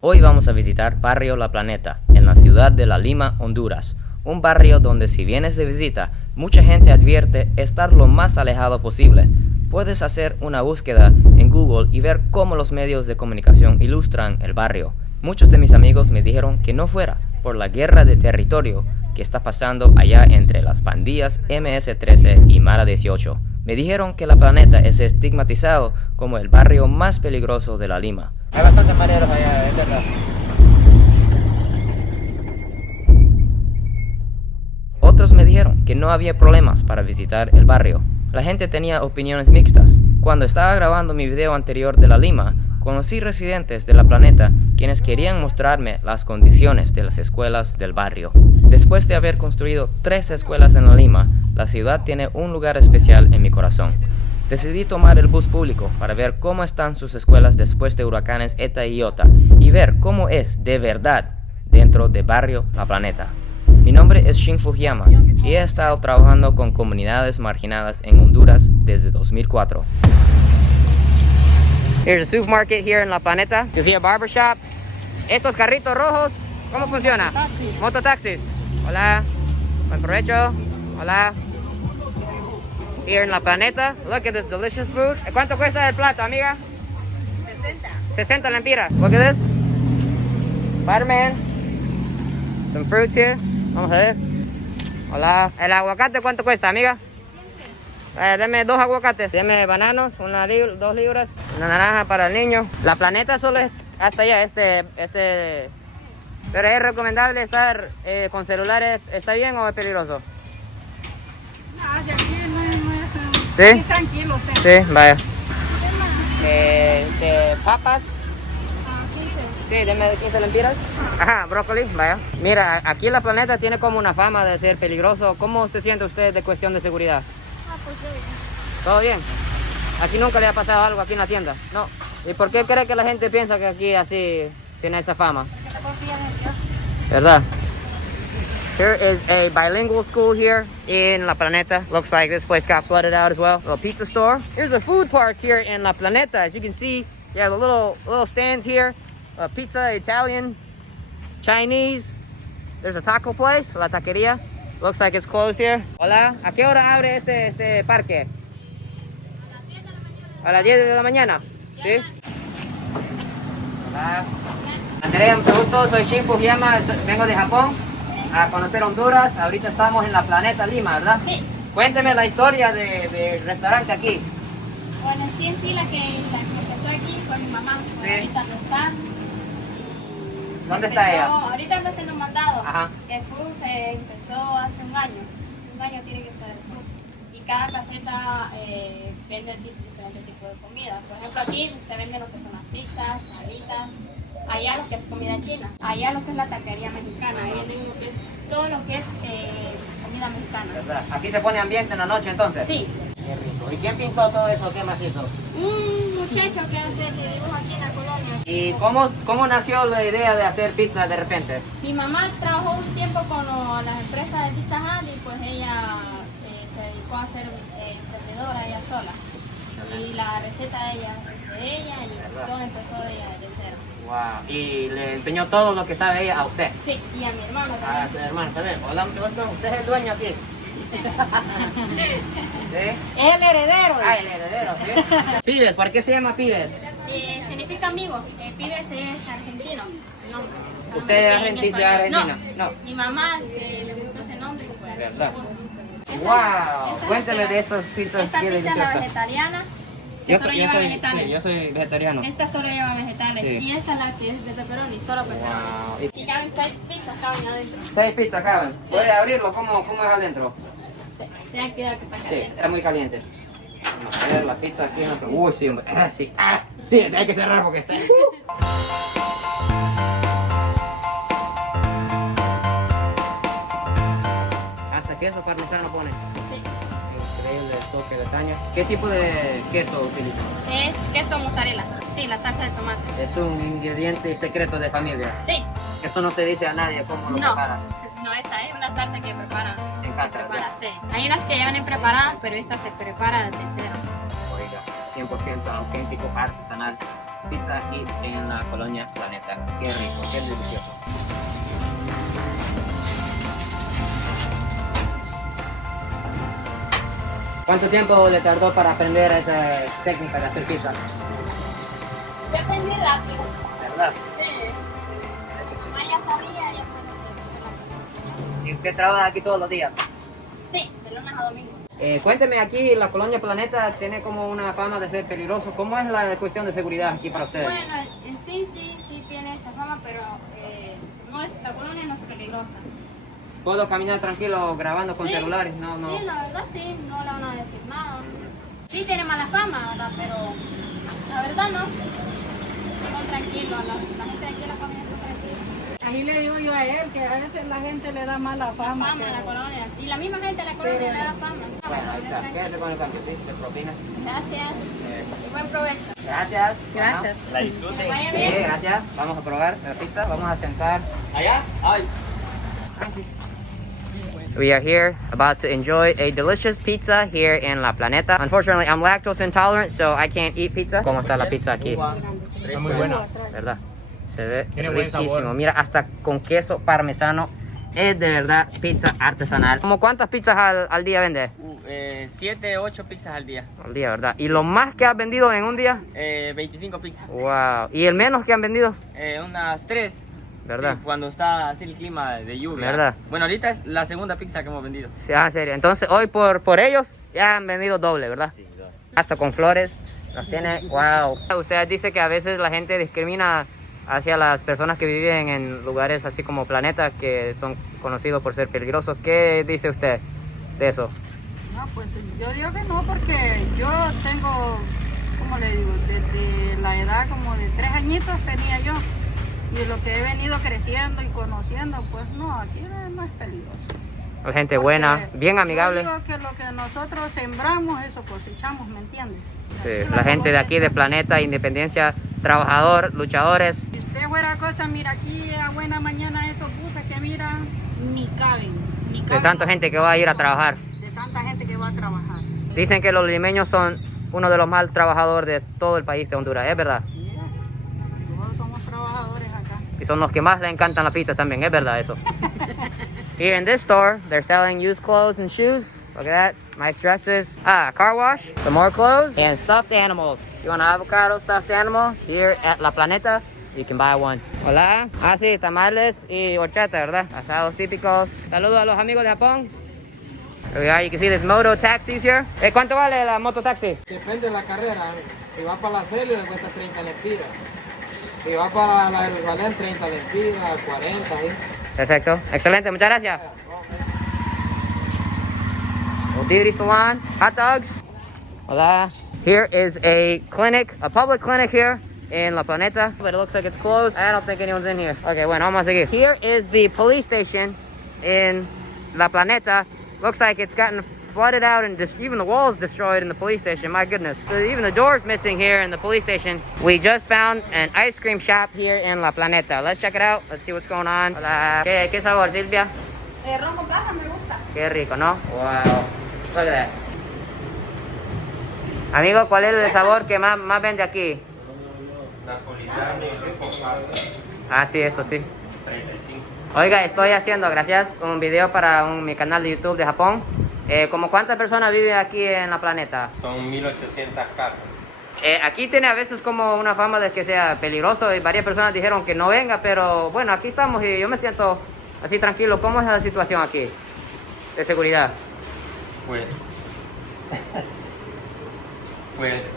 Hoy vamos a visitar Barrio La Planeta, en la ciudad de Lima, Honduras. Un barrio donde si vienes de visita, mucha gente advierte estar lo más alejado posible. Puedes hacer una búsqueda en Google y ver cómo los medios de comunicación ilustran el barrio. Muchos de mis amigos me dijeron que no fuera por la guerra de territorio que está pasando allá entre las pandillas MS-13 y Mara 18. Me dijeron que La Planeta es estigmatizado como el barrio más peligroso de Lima. Hay bastantes mareros allá, es verdad. Otros me dijeron que no había problemas para visitar el barrio. La gente tenía opiniones mixtas. Cuando estaba grabando mi video anterior de Lima, conocí residentes de La Planeta quienes querían mostrarme las condiciones de las escuelas del barrio. Después de haber construido 3 escuelas en Lima, la ciudad tiene un lugar especial en mi corazón. Decidí tomar el bus público para ver cómo están sus escuelas después de huracanes Eta y Iota y ver cómo es de verdad dentro de Barrio La Planeta. Mi nombre es Shin Fujiyama y he estado trabajando con comunidades marginadas en Honduras desde 2004. Here's a supermarket here in La Planeta. You see a barbershop. Estos carritos rojos, ¿cómo funciona? Mototaxis. Hola. Buen provecho. Hola. Here in La Planeta. Look at this delicious food. ¿Cuánto cuesta el plato, amiga? 60 lempiras. Look at this. Spider-Man. Some fruits here. Vamos a ver. Hola. ¿El aguacate cuánto cuesta, amiga? Deme 2 aguacates. Deme bananos, 2 libras. Una naranja para el niño. La Planeta solo es hasta allá. Pero es recomendable estar con celulares. ¿Está bien o es peligroso? No, de aquí no es ¿Sí? tranquilo usted. Sí, vaya. Papas. 15. Sí, deme 15 lempiras. Ajá, brócoli, vaya. Mira, aquí La Planeta tiene como una fama de ser peligroso. ¿Cómo se siente usted de cuestión de seguridad? Pues bien. ¿Todo bien? ¿Aquí nunca le ha pasado algo aquí en la tienda? No. ¿Y por qué cree que la gente piensa que aquí así tiene esa fama? Que te confían en Dios. ¿Verdad? Here is a bilingual school here in La Planeta. Looks like this place got flooded out as well. A little pizza store. Here's a food park here in La Planeta. As you can see, you have the little stands here. Pizza, Italian, Chinese. There's a taco place, la taquería. Looks like it's closed here. Hola, ¿a qué hora abre este parque? A las 10 de la mañana. ¿Sí? Hola. Andrea, mucho gusto, soy Shin Fujiyama, vengo de Japón a conocer Honduras. Ahorita estamos en La Planeta, Lima, ¿verdad? Sí. Cuénteme la historia del restaurante aquí. Bueno, sí, la que empezó aquí fue mi mamá. Sí. Ahorita no está. ¿Dónde está ella? Ahorita anda haciendo un mandado. Ajá. El food se empezó hace un año. Un año tiene que estar el food. Y cada caseta vende diferentes tipos de comida. Por ejemplo, aquí se venden lo que son las pizzas, salitas. Allá lo que es comida china. Allá lo que es la taquería mexicana. Ahí venden lo que es todo lo que es comida mexicana. ¿Verdad? Aquí se pone ambiente en la noche entonces. Sí. Qué rico. ¿Y quién pintó todo eso? ¿Qué más hizo? Un muchacho que vivimos aquí en la colonia. ¿Y cómo nació la idea de hacer pizza de repente? Mi mamá trabajó un tiempo con las empresas de Pizza Hut y pues ella se dedicó a ser emprendedora ella sola. Y la receta de ella es de ella y todo empezó de ella de cero. Wow. ¿Y le enseñó todo lo que sabe ella a usted? Sí, y a mi hermano A también. su hermano también. Hola, mucho gusto. Usted es el dueño aquí. ¿Sí? Es el heredero. Ah, el heredero, ¿sí? Pibes, ¿por qué se llama Pibes? Significa amigo. Pibes es argentino, el nombre. ¿Usted es En argentino? español. No. Mi mamá le gustó ese nombre y pues. ¿Verdad? Esta- Wow. esta Cuénteme es de esas pizzas Esta bien pizza es la deliciosas. vegetariana. Que solo lleva vegetales. Sí, yo soy vegetariano. Esta solo lleva vegetales. Sí. Y esta es la que es de pepperoni, solo pepperoni. Wow. Y caben 6 pizzas, caben adentro. 6 pizzas caben. Sí. ¿Puede abrirlo? ¿Cómo es adentro? Sí. Tengan cuidado que está Sí, caliente. está muy caliente. Vamos a ver la pizza aquí. Uy, sí, hombre. Sí. Sí, hay que cerrar porque está. Hasta queso parmesano pone. Sí. Increíble el toque de caña. ¿Qué tipo de queso utilizan? Es queso mozzarella. Sí, la salsa de tomate. Es un ingrediente secreto de familia. Sí. Eso no se dice a nadie cómo lo No. preparan. No, esa es una salsa que preparan. En casa, Se prepara, ¿verdad? sí. Hay unas que ya vienen preparadas, pero esta se prepara desde cero. Oiga, 100% auténtico, artesanal. pizza aquí en la colonia Planeta. Qué rico, qué delicioso. ¿Cuánto tiempo le tardó para aprender esa técnica de hacer pizza? Yo aprendí rápido. ¿Verdad? Sí. Mi mamá ya sabía, ya fue ¿Y usted trabaja aquí todos los días? Sí, de lunes a domingo. Cuénteme, aquí la colonia Planeta tiene como una fama de ser peligroso. ¿Cómo es la cuestión de seguridad aquí para ustedes? Bueno, en sí tiene esa fama, pero la colonia no es peligrosa. ¿Puedo caminar tranquilo grabando con Sí, celulares? No. Sí, la verdad sí, no le van a decir nada. Sí tiene mala fama, ¿verdad? Pero la verdad no. Son tranquilos, la gente de aquí de la colonia está tranquila. Ahí le digo yo a él que a veces la gente le da mala fama. Fama en la colonia. Y la misma gente de la colonia le da fama. Bueno, ahí está. Quédese con el cambio, ¿sí? De propina. Gracias. Y buen provecho. Gracias. Gracias. La disfruten. Que vaya Sí, bien. gracias. Vamos a probar la pizza. Vamos a sentar. ¿Allá? Ay. We are here about to enjoy a delicious pizza here in La Planeta. Unfortunately, I'm lactose intolerant, so I can't eat pizza. ¿Cómo está la pizza aquí? Está muy buena. ¿Verdad? Se ve Tiene buen riquísimo. sabor. Mira, hasta con queso parmesano. Es de verdad pizza artesanal. ¿Cómo cuántas pizzas al día vende? 7, 8 pizzas al día. Al día, ¿verdad? ¿Y lo más que has vendido en un día? 25 pizzas. Wow. ¿Y el menos que han vendido? Unas 3. ¿Verdad? Sí, cuando está así el clima de lluvia. ¿Verdad? Bueno, ahorita es la segunda pizza que hemos vendido. Sí, en serio. Entonces hoy por ellos ya han vendido doble, ¿verdad? Sí, 2. Hasta con flores. Los tiene. Wow. Usted dice que a veces la gente discrimina hacia las personas que viven en lugares así como Planeta, que son conocidos por ser peligrosos. ¿Qué dice usted de eso? No, pues yo digo que no, porque yo tengo, ¿cómo le digo? Desde la edad como de 3 añitos tenía yo. Y lo que he venido creciendo y conociendo, pues no, aquí no es peligroso. La gente buena, bien amigable. Yo digo que lo que nosotros sembramos, eso cosechamos, ¿me entiendes? Sí, la gente de aquí de Planeta, Independencia, trabajador, luchadores. Si usted fuera cosa, mira aquí a buena mañana esos buses que miran, ni caben. De tanta gente que va a ir a trabajar. De tanta gente que va a trabajar. Dicen que los limeños son uno de los más trabajadores de todo el país de Honduras, ¿es verdad? Sí, todos somos trabajadores acá. Y son los que más le encantan la pizza también, ¿es verdad eso? Here in this store, they're selling used clothes and shoes. Look at that, nice dresses. Ah, car wash, some more clothes, and stuffed animals. You want an avocado stuffed animal? Here at La Planeta, you can buy one. Hola. Ah, sí, tamales y horchata, ¿verdad? Asados típicos. Saludos a los amigos de Japón. Here we are, you can see this moto taxis here. ¿Cuánto vale la moto taxi? Depende de la carrera. Si va para la Celia le cuesta 30 lempiras. Si va para la Jerusalén, 30 lempiras, 40. ¿sí? Perfecto. Excelente, muchas gracias. Beauty salon, hot dogs. Hola. Here is a clinic, a public clinic here in La Planeta, but it looks like it's closed. I don't think anyone's in here. Okay, bueno, vamos a seguir. Here is the police station in La Planeta. Looks like it's gotten flooded out and even the walls destroyed in the police station. My goodness. Even the door's missing here in the police station. We just found an ice cream shop here in La Planeta. Let's check it out. Let's see what's going on. Hola. ¿Qué sabor, Silvia? Ron con paja me gusta. Qué rico, ¿no? Wow. Look at that. Amigo, ¿cuál es el sabor que más vende aquí? Napolitano y con pasta. Ah, sí, eso sí. 35. Oiga, estoy haciendo, gracias, un video para mi canal de YouTube de Japón. ¿Cómo cuántas personas viven aquí en La Planeta? Son 1800 casas. Aquí tiene a veces como una fama de que sea peligroso y varias personas dijeron que no venga, pero bueno, aquí estamos y yo me siento así tranquilo. ¿Cómo es la situación aquí de seguridad? Pues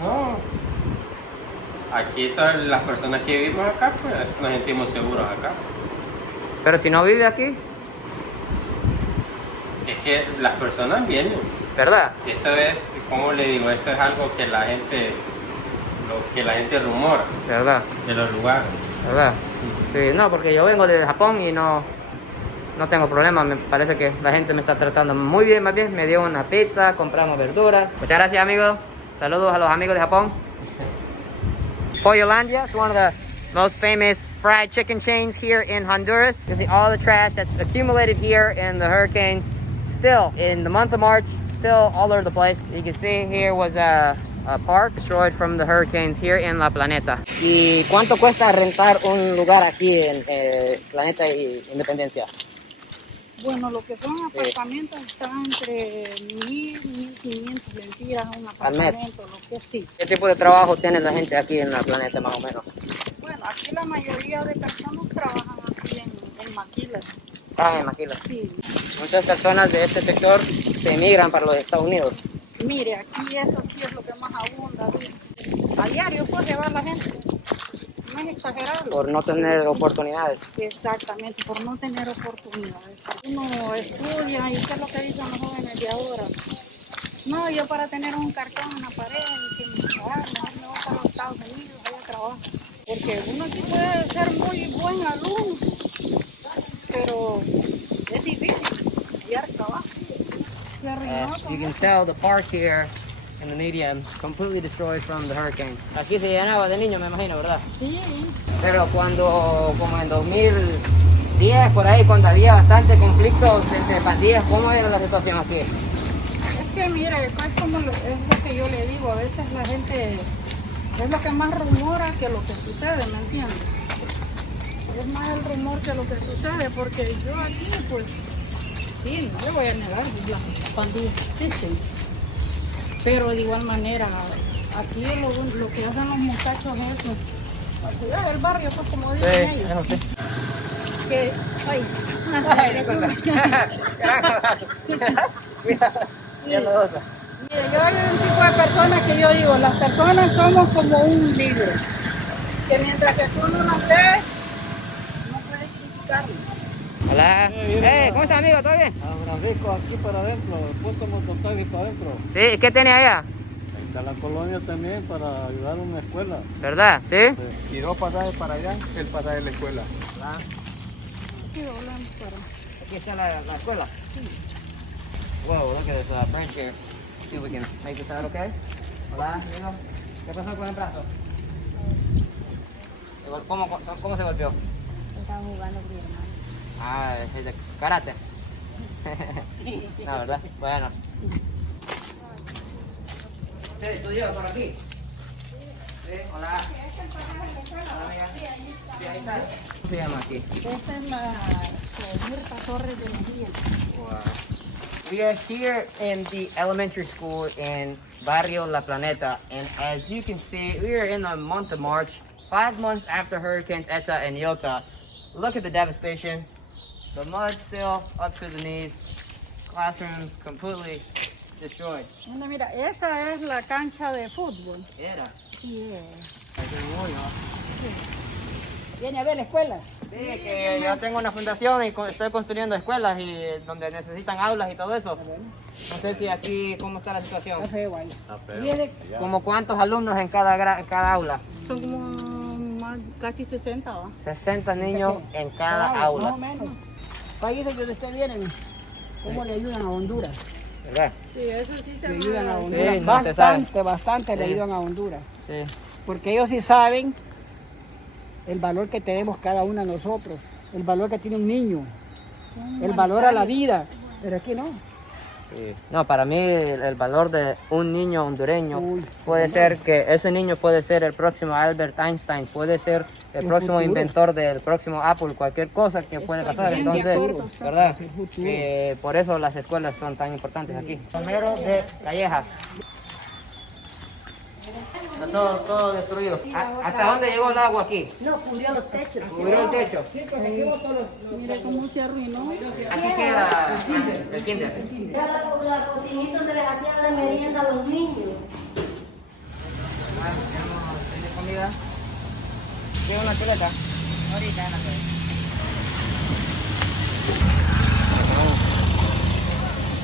no. Aquí todas las personas que vivimos acá, pues nos sentimos seguros acá. Pero si no vive aquí, Es que las personas vienen. ¿verdad? Eso es, como le digo, eso es algo que la gente rumora ¿Verdad? de los lugares. ¿Verdad? Sí, no, porque yo vengo de Japón y no tengo problema. Me parece que la gente me está tratando muy bien, más bien. Me dio una pizza, compramos verduras. Muchas gracias, amigos. Saludos a los amigos de Japón. Pollolandia is one of the most famous fried chicken chains here in Honduras. You see all the trash that's accumulated here in the hurricanes. Still, in the month of March, still all over the place. You can see here was park destroyed from the hurricanes here in La Planeta. ¿Y cuánto cuesta rentar un lugar aquí en Planeta y Independencia? Bueno, lo que son apartamentos están entre 1.000, 1.500 lempiras un apartamento, lo que sí. ¿Qué tipo de trabajo tiene la gente aquí en La Planeta más o menos? Bueno, aquí la mayoría de personas trabajan aquí en maquilas. Ah, en maquilas. Sí. Muchas personas de este sector se emigran para los Estados Unidos. Mire, aquí eso sí es lo que más abunda. ¿Sí? A diario pues se va la gente. No es exagerado. Por no tener oportunidades. Exactamente, por no tener oportunidades. Uno estudia y qué es lo que dicen los jóvenes de ahora. No, yo para tener un cartón en la pared y que me pagaran, mejor me voy para los Estados Unidos, allá trabajo. Porque uno aquí puede ser muy buen alumno, pero es difícil hallar trabajo. You can tell the park here in the median completely destroyed from the hurricane. Aquí se llenaba de niños, me imagino, ¿verdad? Sí. Pero cuando, como en 2010, por ahí, cuando había bastante conflictos entre pandillas, ¿cómo era la situación aquí? Es que mire, es como es lo que yo le digo, a veces la gente es lo que más rumora que lo que sucede, ¿me entiendes? Es más el rumor que lo que sucede, porque yo aquí, pues, sí, no le voy a negar, las pandillas existen. Pero de igual manera, aquí lo que hacen los muchachos es eso, para cuidar el barrio, pues como dicen ellos. Eso sí. Que, ay, Cuidado. Mire, yo hay un tipo de personas que yo digo, las personas somos como un libro, que mientras que tú no las lees, no puedes criticarlo. Hola. ¿Cómo está, amigo? ¿Todo bien? Francisco, aquí para adentro, puesto mototaxi para adentro. Sí, ¿qué tiene allá? Ahí está la colonia también para ayudar a una escuela. ¿Verdad? ¿Sí? Y dos pasajes para allá, el pasaje de la escuela. Hola. Aquí hablamos para... Aquí está la escuela. Wow, look at this branch here. See if we can make this out okay. Hola, amigo. ¿Qué pasó con el brazo? ¿Cómo se golpeó? Estaba jugando con mi hermano. Ah, es de karate. No, ¿verdad? Bueno. ¿Usted estudió por aquí? Sí, hola. Hola, amiga. Sí, ahí está. ¿Cómo se llama aquí? Esta es la Mirta Torres de Mejía. Wow. We are here in the elementary school in Barrio La Planeta, and as you can see, we are in the month of March, 5 months after Hurricanes Eta and Iota. Look at the devastation. The mud still up to the knees. Classrooms completely destroyed. Mira, esa es la cancha de fútbol. Era. Sí, Sí. ¿Viene a ver la escuela? Sí, que yo tengo una fundación y estoy construyendo escuelas y donde necesitan aulas y todo eso. No sé si aquí, ¿cómo está la situación? Está feo ahí. ¿Como cuántos alumnos en cada aula? Son como casi 60, ¿va? 60 niños en cada aula. Más o menos. Países donde ustedes vienen, ¿cómo le ayudan a Honduras? ¿Verdad? Sí, eso sí se le ayudan a Sí, Honduras. no te saben. Bastante le Sí. ayudan a Honduras. Sí. Porque ellos sí saben el valor que tenemos cada uno de nosotros, el valor que tiene un niño, el valor a la vida. Pero aquí no. Sí. No, para mí el valor de un niño hondureño Uy, puede no. ser que ese niño puede ser el próximo Albert Einstein, puede ser el próximo futuro. inventor del próximo Apple, cualquier cosa que puede pasar. bien de Entonces, acuerdo. ¿verdad? Es el futuro. Por eso las escuelas son tan importantes aquí. Primero de Callejas. Está todo destruido. ¿Hasta dónde llegó el agua aquí? No, cubrió los techos. ¿Cubrió el techo? Mira cómo se arruinó. Aquí queda el kinder. Ya la cocinita se les hacía la merienda a los niños. ¿Tiene comida? ¿Tiene una chuleta? Ahorita, no sé.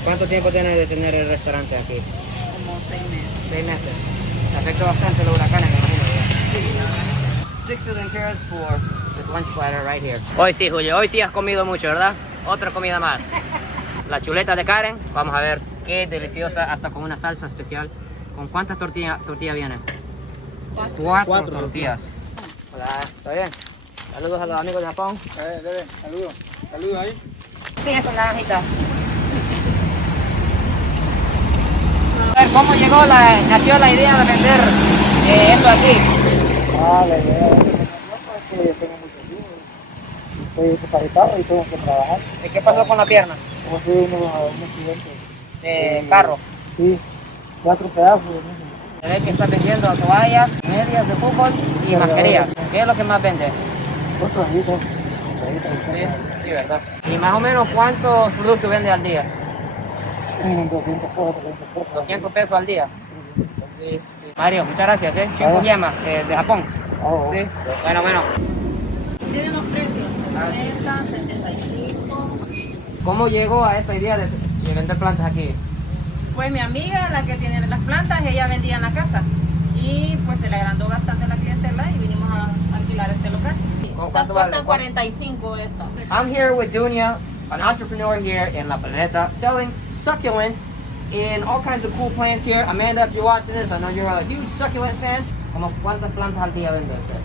¿Cuánto tiempo tiene de tener el restaurante aquí? Como 6 meses. 6 meses. Afectó bastante los huracanes, me imagino, ¿verdad? 6 of them pairs for this lunch platter right here. Hoy sí, Julio, hoy sí has comido mucho, ¿verdad? Otra comida más. La chuleta de Karen, vamos a ver qué deliciosa, hasta con una salsa especial. ¿Con cuántas tortillas vienen? 4 tortillas. Hola, ¿está bien? Saludos a los amigos de Japón. Saludos. Saludos ahí. Sí, es con naranjita. A ver, ¿cómo nació la idea de vender esto aquí? La idea de que tengo muchos hijos, estoy discapacitado y tengo que trabajar. ¿Y qué pasó con la pierna? Como soy un accidente. ¿De carro? Sí, 4 pedazos. Se ve que está vendiendo toallas, medias de fútbol y mascarillas. ¿Qué es lo que más vende? Otros hijos. Sí, verdad. ¿Y más o menos cuántos productos vende al día? 200 pesos, 300 pesos. 200 pesos al día. Sí. Mario, muchas gracias. Chinko llama de Japón. Sí. Bueno. Tiene unos precios, 60, 75. ¿Cómo llegó a esta idea de vender plantas aquí? Pues mi amiga, la que tiene las plantas, ella vendía en la casa. Y pues se le agrandó bastante la clientela y vinimos a alquilar este local. ¿Cuánto vale? Cuestan 45 esta. I'm here with Dunya, an entrepreneur here in La Planeta, selling succulents in all kinds of cool plants here. Amanda, if you're watching this, I know you're a huge succulent fan. ¿Cómo cuántas plantas al día vende usted?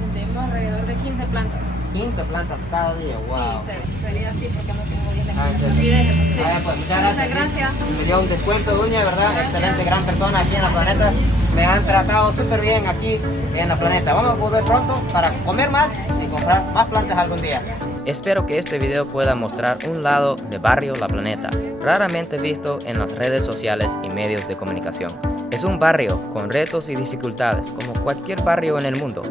Vendemos alrededor de 15 plantas. 15 plantas cada día, wow. Sí, sería así porque no tengo bien Pues muchas gracias. Gracias. Me dio un descuento, Dunya, ¿verdad? Excelente, gran persona aquí en La Planeta. Me han tratado súper bien aquí en La Planeta. Vamos a volver pronto para comer más y comprar más plantas algún día. Espero que este video pueda mostrar un lado de Barrio La Planeta, raramente visto en las redes sociales y medios de comunicación. Es un barrio con retos y dificultades como cualquier barrio en el mundo,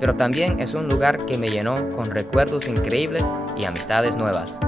pero también es un lugar que me llenó con recuerdos increíbles y amistades nuevas.